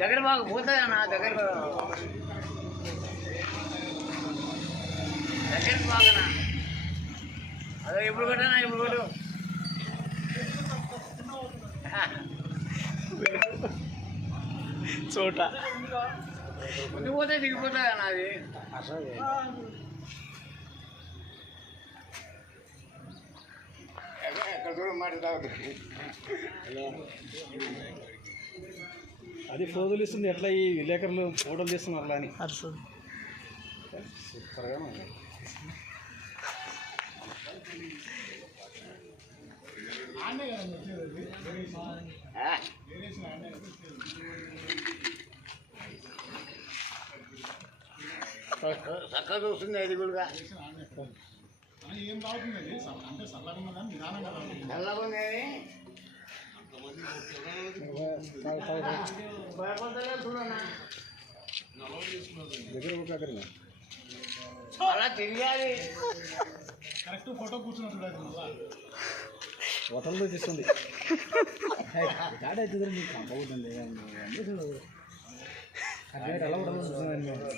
దగ్గర బాగా పోతుంది అన్న దగ్గర దగ్గరికి బాగనా అదే ఇప్పుడు కొట్టనా ఇప్పుడు కొట్టు? చోట. ముందు పోతే దిగిపోతుంది అన్న అది. ఎక్కడ ఎక్కడ చూడు మాట తాగుతుంది అది ఫోటోలు ఇస్తుంది ఎట్లా ఈ విలేకరులు ఫోటోలు తీస్తున్నారు అట్లా అని. సూపర్గా? చక్కగా చూస్తుంది అది కూడా. ఏం తాగుతుంది అంటే చల్లగా నిదానంగా చల్లగా దగ్గర అలా తిరిగాలి కరెక్ట్ ఫోటో కూర్చున్నట్టు చూడాలి హోటల్లో తీస్తుంది అవుతుంది నీకు కంపవుతుంది ఎలా చూస్తున్నాను